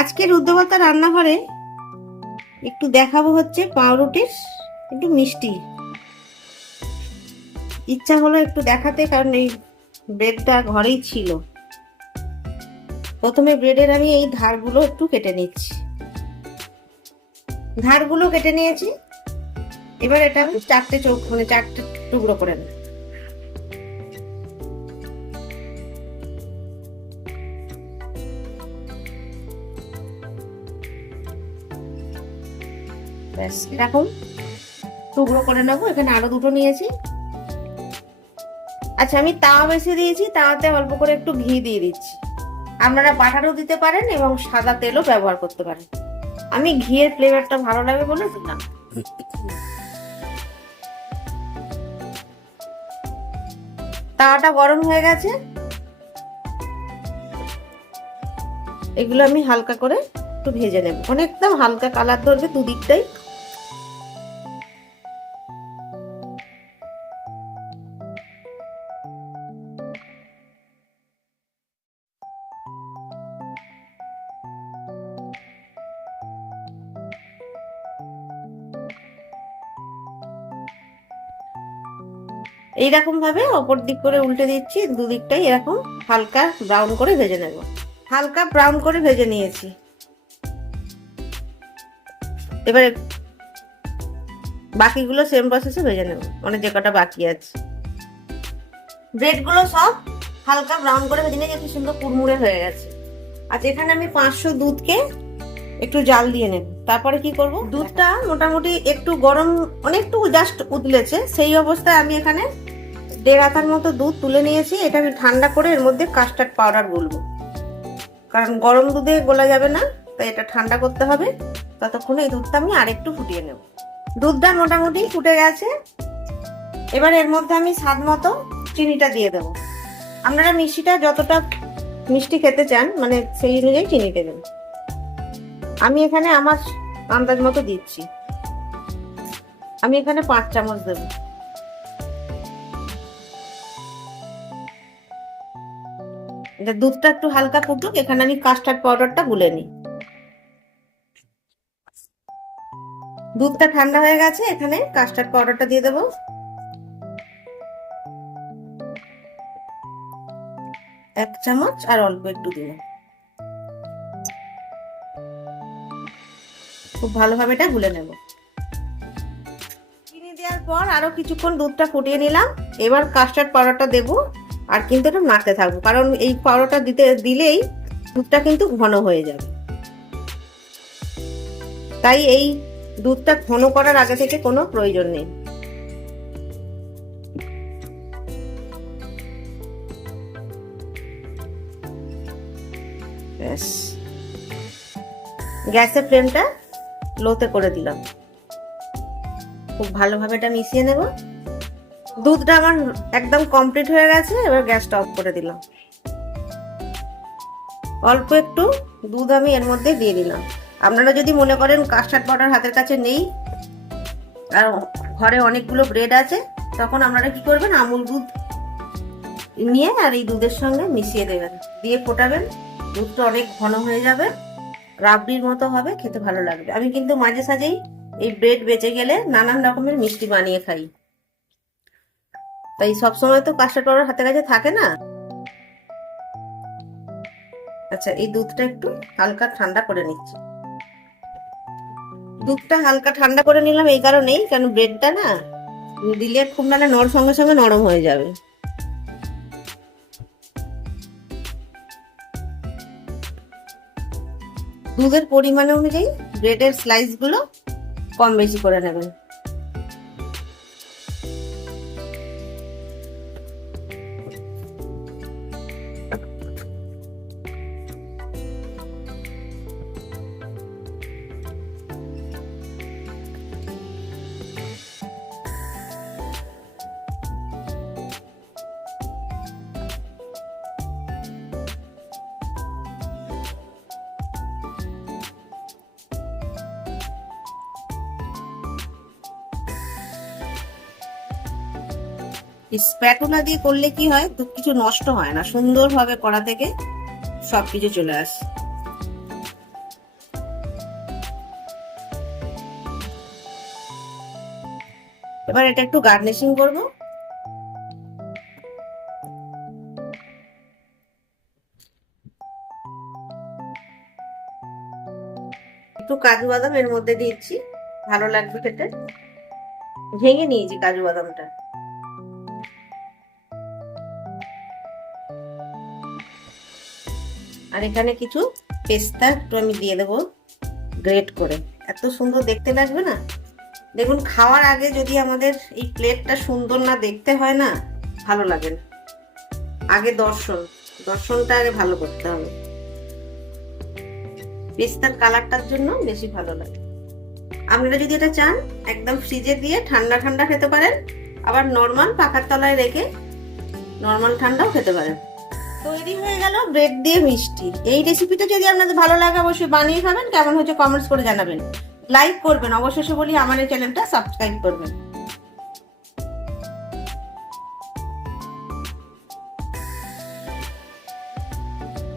আজকে রুদ্রবাতা রান্নাঘরে একটু দেখাবো হচ্ছে পাউরুটির, একটু মিষ্টি। ইচ্ছা হলো একটু দেখাতে, কারণ এই ব্রেডটা ঘরেই ছিল। প্রথমে ব্রেডের আমি এই ধারগুলো একটু কেটে নিচ্ছি। ধারগুলো কেটে নিয়েছি। এবার এটা চারটে চোখ মানে চারটে টুকরো করে নেব। ব্যাস, এরকম। টুকরো করে নেব, এখানে আরও দুটো নিয়েছি। আচ্ছা আমি তাওয়া বেশি দিয়েছি, তাওয়াতে অল্প করে একটু ঘি দিয়ে দিচ্ছি। আপনারা বাটারও দিতে পারেন এবং সাদা তেলও ব্যবহার করতে পারেন। আমি ঘিয়ের ফ্লেভারটা ভালো লাগে বলে দিলাম। তাওয়াটা গরম হয়ে গেছে। এগুলো আমি হালকা করে একটু ভেজে নেব। অনেকটা হালকা কালার ধরবে দুদিকটাই। এইরকম ভাবে অপর দিক করে উল্টে দিচ্ছি, দুদিকটাই এরকম হালকা ব্রাউন করে ভেজে নেব। হালকা ব্রাউন করে ভেজে নিয়েছি। এবারে বাকিগুলো সেম প্রসেসে ভেজে নেব মানে যে কটা বাকি আছে। ব্রেডগুলো সব হালকা ব্রাউন করে ভেজে নিয়ে কি সুন্দর কুড়মুড়ে হয়ে গেছে। আচ্ছা এখানে আমি পাঁচশো দুধকে একটু জাল দিয়ে নেব। তারপরে কি করব? দুধটা মোটামুটি একটু গরম অনেকটু জাস্ট উতলেছে। সেই অবস্থায় আমি এখানে দেড় হাতার মতো দুধ তুলে নিয়েছি। এটা আমি ঠান্ডা করে এর মধ্যে কাস্টার্ড পাউডার গুলবো। কারণ গরম দুধে গোলা যাবে না, তাই এটা ঠান্ডা করতে হবে। ততক্ষণে এই দুধটা আমি আরেকটু ফুটিয়ে নেব। দুধটা মোটামুটি ফুটে গেছে। এবার এর মধ্যে আমি স্বাদ মতো চিনিটা দিয়ে দেবো। আপনারা মিষ্টিটা যতটা মিষ্টি খেতে চান মানে সেই অনুযায়ী চিনিটা দেবেন। আমি এখানে আমার আন্দাজ মতো দিচ্ছি। আমি এখানে পাঁচ চামচ দেবো। দুধটা একটু হালকা ফুটুক, এখানে আমি কাস্টার্ড পাউডারটা গুলে নিই। দুধটা ঠান্ডা হয়ে গেছে, এখানে কাস্টার্ড পাউডারটা দিয়ে দেবো। এক চামচ আর অল্প একটু দিলাম খুব ভালোভাবে এটা গুলে নেব। চিনি দেওয়ার পর আরও কিছুক্ষণ দুধটা ফুটিয়ে নিলাম। এবার কাস্টার্ড পাউডারটা দেবো, আর কিন্তু এটা নাড়তে থাকব, কারণ এই পাউডারটা দিতে, দিলেই দুধটা কিন্তু ঘন হয়ে যাবে। তাই এই দুধটা ঘন করার আগে থেকে কোনো প্রয়োজন নেই। গ্যাসের ফ্লেমটা লোতে করে দিলাম। খুব ভালোভাবে এটা মিশিয়ে নেব। দুধটা আমার একদম কমপ্লিট হয়ে গেছে, এবার গ্যাসটা অফ করে দিলাম। অল্প একটু দুধ আমি এর মধ্যে দিয়ে দিলাম। আপনারা যদি মনে করেন কাস্টার্ড পাউডার হাতের কাছে নেই, আর ঘরে অনেকগুলো ব্রেড আছে, তখন আপনারা কি করবেন? আমুল দুধ নিয়ে আর এই দুধের সঙ্গে মিশিয়ে দেবেন। দিয়ে ফোটাবেন, দুধটা অনেক ঘন হয়ে যাবে। রাবড়ির মতো হবে, খেতে ভালো লাগবে। আমি কিন্তু মাঝে সাঝেই এই ব্রেড বেঁচে গেলে নানান রকমের মিষ্টি বানিয়ে খাই। তাই সবসময় তো কাস্টার্ড পাউডার হাতে কাছে থাকে না? আচ্ছা এই দুধটা একটু হালকা ঠান্ডা করে নিচ্ছি। দুধটা হালকা ঠান্ডা করে নিলাম এই কারণেই কারণ ব্রেডটা না দিলে খুব মানে নর সঙ্গে সঙ্গে নরম হয়ে যাবে। দুধের পরিমাণ অনুযায়ী ব্রেডের স্লাইসগুলো কম বেশি করে নেবেন। স্প্যাটুলা দিয়ে করলে কি হয়? কিছু নষ্ট হয় না। সুন্দরভাবে করা থেকে সব কিছু চলে আসে। এবার এটা একটু গার্নিশিং করব। একটু কাজু বাদাম এর মধ্যে দিচ্ছি। ভালো লাগবে খেতে। ভেঙে নিয়েছি কাজু বাদামটা। আর এখানে কিছু পেস্তা একটু আমি দিয়ে দেবো গ্রেট করে। এত সুন্দর দেখতে লাগবে না? দেখুন, খাওয়ার আগে যদি আমাদের এই প্লেটটা সুন্দর না দেখতে হয় না, ভালো লাগে না। আগে দর্শন, দর্শনটা আগে ভালো করতে হবে। পেস্তার কালারটার জন্য বেশি ভালো লাগে। আপনারা যদি এটা চান, একদম ফ্রিজে দিয়ে ঠান্ডা ঠান্ডা খেতে পারেন, আবার নর্মাল পাখার তলায় রেখে নর্মাল ঠান্ডাও খেতে পারেন। তৈরি হয়ে গেল ব্রেড দিয়ে মিষ্টি। এই রেসিপিটা যদি আপনাদের ভালো লাগে, অবশ্যই বানিয়ে খাবেন। কেমন হচ্ছে কমেন্টস করে জানাবেন। লাইক করবেন। অবশেষে বলি, আমার এই চ্যানেলটা সাবস্ক্রাইব করবেন।